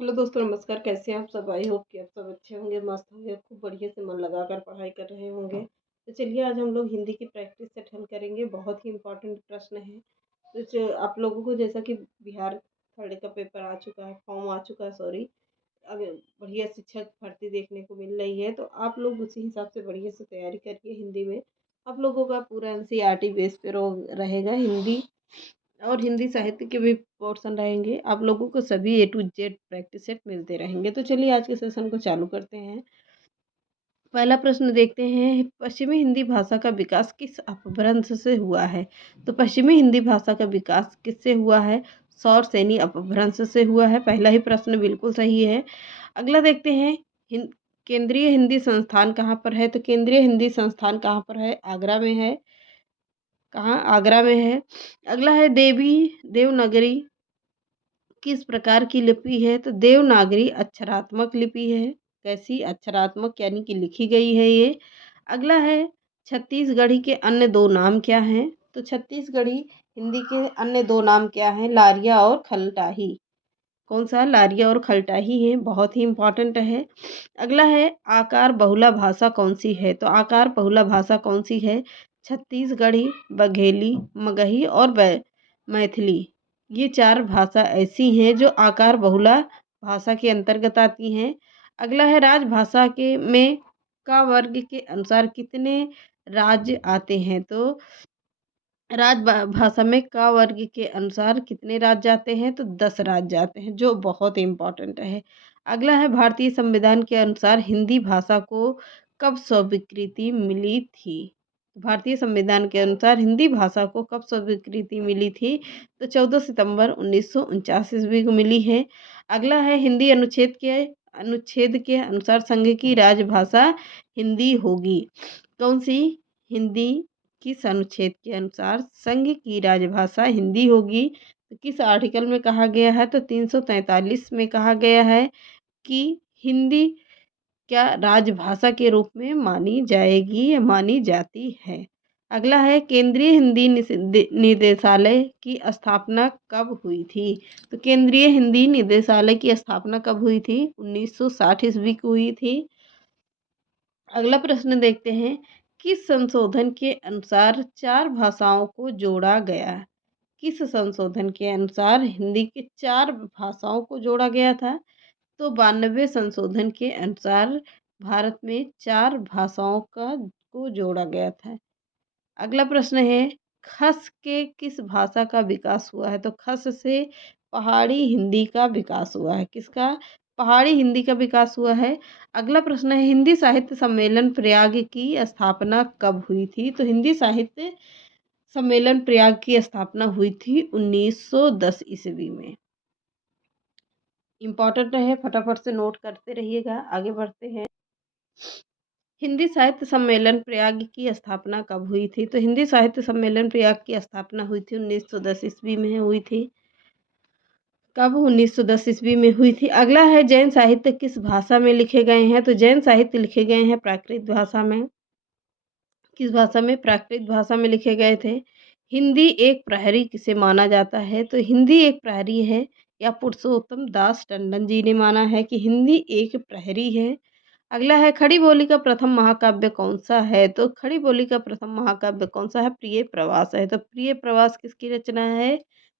Hello दोस्तों, नमस्कार। कैसे हैं आप सब? आई होप कि आप सब अच्छे होंगे, मस्त होंगे, खूब बढ़िया से मन लगाकर पढ़ाई कर रहे होंगे। तो चलिए आज हम लोग हिंदी की प्रैक्टिस सेट हल करेंगे। बहुत ही इम्पोर्टेंट प्रश्न है। तो आप लोगों को जैसा कि बिहार थर्ड का पेपर आ चुका है, फॉर्म आ चुका है, सॉरी। अगर बढ़िया शिक्षक भर्ती देखने को मिल रही है तो आप लोग उसी हिसाब से बढ़िया से तैयारी करिए हिंदी में। आप लोगों का पूरा एनसीईआरटी बेस पे रहेगा हिंदी, और हिंदी साहित्य के भी पोर्शन रहेंगे। आप लोगों को सभी ए टू जेड प्रैक्टिस सेट मिलते रहेंगे। तो चलिए आज के सेशन को चालू करते हैं। पहला प्रश्न देखते हैं, पश्चिमी हिंदी भाषा का विकास किस अपभ्रंश से हुआ है? तो पश्चिमी हिंदी भाषा का विकास किससे हुआ है? सौर सैनी अपभ्रंश से हुआ है। पहला ही प्रश्न बिल्कुल सही है। अगला देखते हैं, केंद्रीय हिंदी संस्थान कहाँ पर है? तो केंद्रीय हिंदी संस्थान कहाँ पर है? आगरा में है। कहाँ? आगरा में है। अगला है, देवनागरी किस प्रकार की लिपि है? तो देवनागरी अक्षरात्मक लिपि है। कैसी? अक्षरात्मक, यानी कि लिखी गई है ये। अगला है, छत्तीसगढ़ी के अन्य दो नाम क्या हैं? तो छत्तीसगढ़ी हिंदी के अन्य दो नाम क्या हैं? लारिया और खलटाही। कौन सा? लारिया और खलटाही है। बहुत ही इंपॉर्टेंट है। अगला है, आकार बहुला भाषा कौन सी है? तो आकार बहुला भाषा कौन सी है? छत्तीसगढ़ी, बघेली, मगही और मैथिली। ये चार भाषा ऐसी हैं जो आकार बहुला भाषा के अंतर्गत आती हैं। अगला है, राजभाषा के में का वर्ग के अनुसार कितने राज्य आते हैं? तो भाषा में का वर्ग के अनुसार कितने राज्य आते हैं? तो 10 राज्य आते हैं, जो बहुत इम्पोर्टेंट है। अगला है, भारतीय संविधान के अनुसार हिंदी भाषा को कब स्वीकृति मिली थी? भारतीय संविधान के अनुसार हिंदी भाषा को कब स्वीकृति मिली थी? तो 14 सितंबर 1949 ईस्वी को मिली है। अगला है, हिंदी अनुच्छेद के अनुसार संघ की राजभाषा हिंदी होगी। कौन सी? हिंदी किस अनुच्छेद के अनुसार संघ की राजभाषा हिंदी होगी? तो किस आर्टिकल में कहा गया है? तो 343 में कहा गया है कि हिंदी क्या राजभाषा के रूप में मानी जाएगी या मानी जाती है। अगला है, केंद्रीय हिंदी निदेशालय की स्थापना कब हुई थी? तो केंद्रीय हिंदी निदेशालय की स्थापना कब हुई थी? 1960 ईस्वी को हुई थी। अगला प्रश्न देखते हैं, किस संशोधन के अनुसार चार भाषाओं को जोड़ा गया? किस संशोधन के अनुसार हिंदी की चार भाषाओं को जोड़ा गया था? तो 92 संशोधन के अनुसार भारत में चार भाषाओं का को जोड़ा गया था। अगला प्रश्न है, खस के किस भाषा का विकास हुआ है? तो खस से पहाड़ी हिंदी का विकास हुआ है। किसका? पहाड़ी हिंदी का विकास हुआ है। अगला प्रश्न है, हिंदी साहित्य सम्मेलन प्रयाग की स्थापना कब हुई थी? तो हिंदी साहित्य सम्मेलन प्रयाग की स्थापना हुई थी 1910 ईस्वी में। इम्पॉर्टेंट है, फटाफट से नोट करते रहिएगा। आगे बढ़ते हैं, हिंदी साहित्य सम्मेलन प्रयाग की स्थापना कब हुई थी? तो हिंदी साहित्य सम्मेलन प्रयाग की स्थापना हुई थी 1910 ईस्वी में हुई थी। कब? 1910 ईस्वी में हुई थी। अगला है, जैन साहित्य किस भाषा में लिखे गए हैं? तो जैन साहित्य लिखे गए हैं प्राकृत भाषा में। किस भाषा में? प्राकृत भाषा में लिखे गए थे। हिंदी एक प्रहरी किसे माना जाता है? तो हिंदी एक प्रहरी है, या पुरुषोत्तम दास टंडन जी ने माना है कि हिंदी एक प्रहरी है। अगला है, खड़ी बोली का प्रथम महाकाव्य कौन सा है? तो खड़ी बोली का प्रथम महाकाव्य कौन सा है? प्रिय प्रवास है। तो प्रिय प्रवास किसकी रचना है?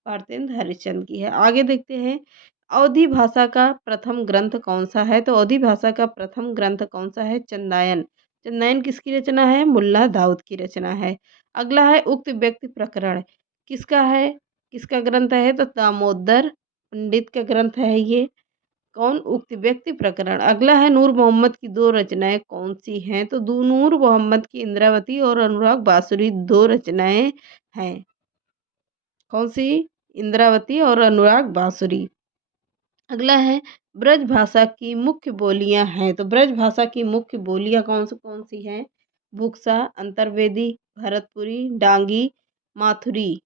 भारतेंद्र हरिश्चंद्र की है। आगे देखते हैं, अवधी भाषा का प्रथम ग्रंथ कौन सा है? तो अवधी भाषा का प्रथम ग्रंथ कौन सा है? चंदायन। चंदायन किसकी रचना है? मुल्ला दाऊद की रचना है। अगला है, उक्त व्यक्ति प्रकरण किसका है? किसका ग्रंथ है? तो दामोदर पंडित का ग्रंथ है ये। कौन? उक्त व्यक्ति प्रकरण। अगला है, नूर मोहम्मद की दो रचनाएं कौन सी हैं? तो नूर मोहम्मद की इंद्रावती और अनुराग बांसुरी दो रचनाएं हैं। कौन सी? इंद्रावती और अनुराग बांसुरी। अगला है, ब्रज भाषा की मुख्य बोलियां हैं। तो ब्रज भाषा की मुख्य बोलियां कौन सी हैं? बुक्सा, अंतर्वेदी, भरतपुरी, डांगी, माथुरी।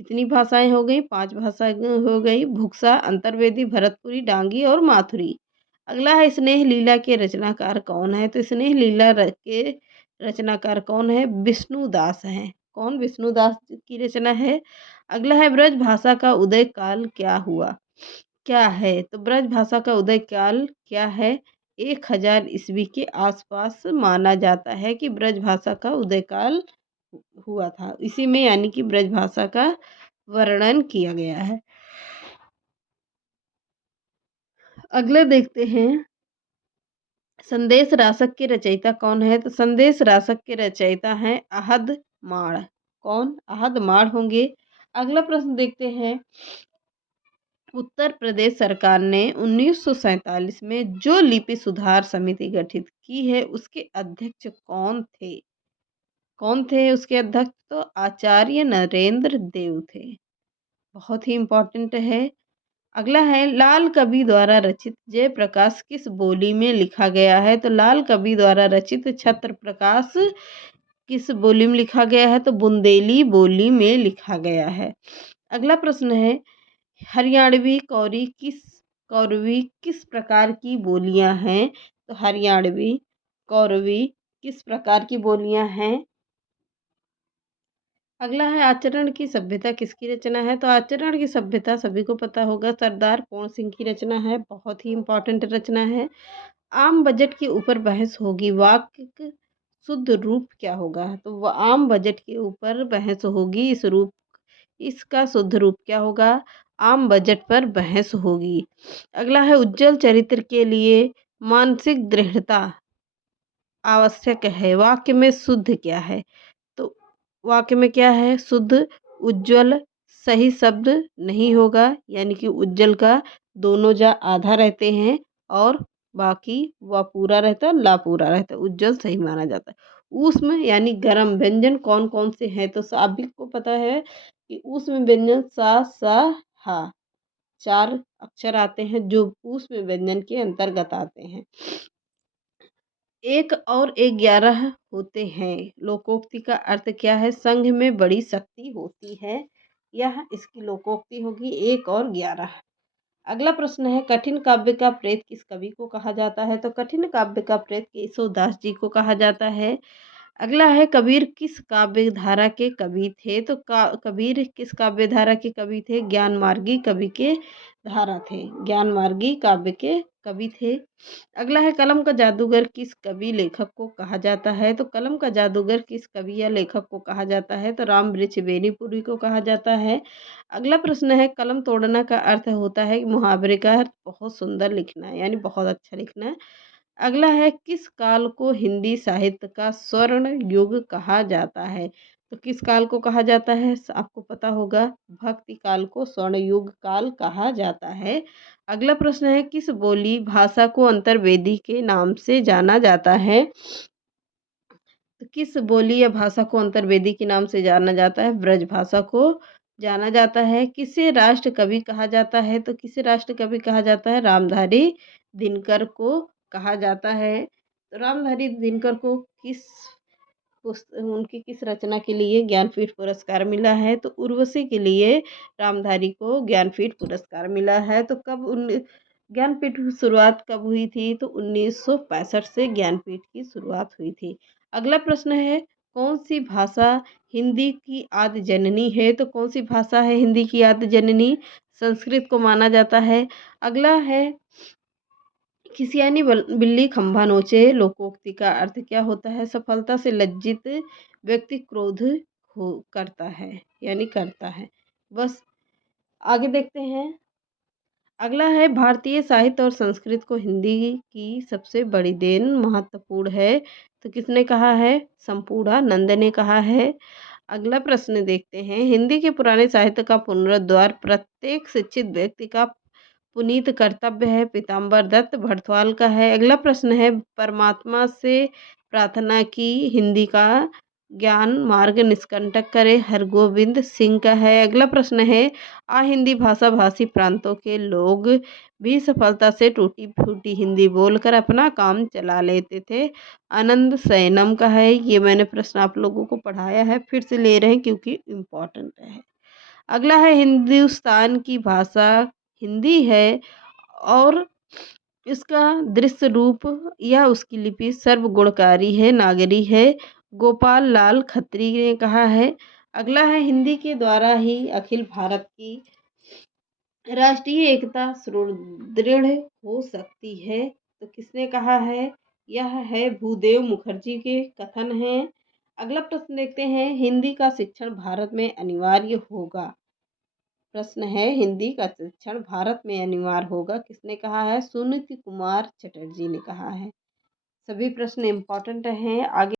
कितनी भाषाएं हो गई? 5 भाषाएं हो गई। भुक्सा, अंतर्वेदी, भरतपुरी, डांगी और माथुरी। अगला है, स्नेह लीला के रचनाकार कौन है? तो स्नेह लीला के रचनाकार कौन है? विष्णुदास हैं। कौन? विष्णुदास की रचना है। अगला है, ब्रज भाषा का उदय काल क्या हुआ? क्या है? तो ब्रज भाषा का उदय काल क्या है? 1000 ईस्वी के आसपास माना जाता है कि ब्रज भाषा का उदय काल हुआ था। इसी में यानी कि ब्रज भाषा का वर्णन किया गया है। अगले देखते हैं, संदेश रासक के रचयिता कौन है? तो संदेश रासक के रचयिता हैं अहद माड़। कौन? अहद माड़ होंगे। अगला प्रश्न देखते हैं, उत्तर प्रदेश सरकार ने 1947 में जो लिपि सुधार समिति गठित की है उसके अध्यक्ष कौन थे? कौन थे उसके अध्यक्ष? तो आचार्य नरेंद्र देव थे। बहुत ही इम्पोर्टेंट है। अगला है, लाल कवि द्वारा रचित जयप्रकाश किस बोली में लिखा गया है? तो लाल कवि द्वारा रचित छत्र प्रकाश किस बोली में लिखा गया है? तो बुंदेली बोली में लिखा गया है। अगला प्रश्न है, हरियाणवी कौरवी किस प्रकार की बोलियां हैं? तो हरियाणवी कौरवी किस प्रकार की बोलियां हैं? अगला है, आचरण की सभ्यता किसकी रचना है? तो आचरण की सभ्यता सभी को पता होगा, सरदार पूर्ण सिंह की रचना है। बहुत ही इम्पोर्टेंट रचना है। आम बजट के ऊपर बहस होगी, वाक्य का शुद्ध रूप क्या होगा? तो वह आम बजट के ऊपर बहस होगी, इसका शुद्ध रूप क्या होगा? आम बजट पर बहस होगी। अगला है, उज्जवल चरित्र के लिए मानसिक दृढ़ता आवश्यक है, वाक्य में शुद्ध क्या है? तो वाक्य में क्या है? शुद्ध उज्ज्वल सही शब्द नहीं होगा, यानी कि उज्ज्वल का दोनों जा आधा रहते हैं और बाकी वह पूरा रहता है, ला पूरा रहता है, उज्ज्वल सही माना जाता है। उसमें यानी गरम व्यंजन कौन कौन से हैं? तो सभी को पता है कि उसमें व्यंजन सा सा हा 4 अक्षर आते हैं जो उसमें व्यंजन के अंतर्गत आते हैं। 1 और 11 होते हैं। लोकोक्ति का अर्थ क्या है? संघ में बड़ी शक्ति होती है। यह इसकी लोकोक्ति होगी 1 और 11। अगला प्रश्न है, कठिन काव्य का प्रेत किस कवि को कहा जाता है? तो कठिन काव्य का प्रेत केशवदास जी को कहा जाता है। अगला है, कबीर किस काव्य धारा के कवि थे? तो कबीर किस काव्य धारा के कवि थे? ज्ञान मार्गी कवि के धारा थे, ज्ञान मार्गी काव्य के कवि थे। अगला है, कलम का जादूगर किस कवि लेखक को कहा जाता है? तो कलम का जादूगर किस कवि या लेखक को कहा जाता है? तो राम वृक्ष बेनीपुरी को कहा जाता है। अगला प्रश्न है, कलम तोड़ना का अर्थ होता है मुहावरे का अर्थ बहुत सुंदर लिखना है, यानी बहुत अच्छा लिखना है। अगला है, किस काल को हिंदी साहित्य का स्वर्ण युग कहा जाता है? तो किस काल को कहा जाता है? आपको पता होगा, भक्ति काल को स्वर्ण युग काल कहा जाता है। अगला प्रश्न है, किस बोली भाषा को अंतर्वेदी के नाम से जाना जाता है? तो किस बोली या भाषा को अंतर्वेदी के नाम से जाना जाता है? ब्रज भाषा को जाना जाता है। किसे राष्ट्र कवि कहा जाता है? तो किसे राष्ट्र कवि कहा जाता है? रामधारी दिनकर को कहा जाता है। तो रामधारी दिनकर को उनकी किस रचना के लिए ज्ञानपीठ पुरस्कार मिला है? तो उर्वशी के लिए रामधारी को ज्ञानपीठ पुरस्कार मिला है। तो कब उन ज्ञानपीठ की शुरुआत कब हुई थी? तो 1965 से ज्ञानपीठ की शुरुआत हुई थी। अगला प्रश्न है, कौन सी भाषा हिंदी की आदि जननी है? तो कौन सी भाषा है हिंदी की आदि जननी? संस्कृत को माना जाता है। अगला है, खिसियानी बिल्ली खंभा नोचे लोकोक्ति का अर्थ क्या होता है? सफलता से लज्जित व्यक्ति क्रोध हो करता है, यानी करता है। बस आगे देखते हैं। अगला है, भारतीय साहित्य और संस्कृत को हिंदी की सबसे बड़ी देन महत्वपूर्ण है। तो किसने कहा है? संपूर्णानंद ने कहा है। अगला प्रश्न देखते हैं, हिंदी के पुराने साहित्य का पुनरुद्धार प्रत्येक शिक्षित व्यक्ति का पुनीत कर्तव्य है। पीताम्बर दत्त भड़थवाल का है। अगला प्रश्न है, परमात्मा से प्रार्थना की हिंदी का ज्ञान मार्ग निष्कंटक करे हरगोविंद सिंह का है। अगला प्रश्न है, हिंदी भाषा भाषी प्रांतों के लोग भी सफलता से टूटी फूटी हिंदी बोलकर अपना काम चला लेते थे। आनंद सैनम का है। ये मैंने प्रश्न आप लोगों को पढ़ाया है, फिर से ले रहे हैं क्योंकि इम्पोर्टेंट है। अगला है, हिंदुस्तान की भाषा हिंदी है और इसका दृश्य रूप या उसकी लिपि सर्वगुणकारी है, नागरी है। गोपाल लाल खत्री ने कहा है। अगला है, हिंदी के द्वारा ही अखिल भारत की राष्ट्रीय एकता सुदृढ़ हो सकती है, तो किसने कहा है? यह है भूदेव मुखर्जी के कथन हैं। अगला प्रश्न देखते हैं, हिंदी का शिक्षण भारत में अनिवार्य होगा। प्रश्न है, हिंदी का शिक्षण भारत में अनिवार्य होगा, किसने कहा है? सुनीति कुमार चटर्जी ने कहा है। सभी प्रश्न इम्पोर्टेंट हैं। आगे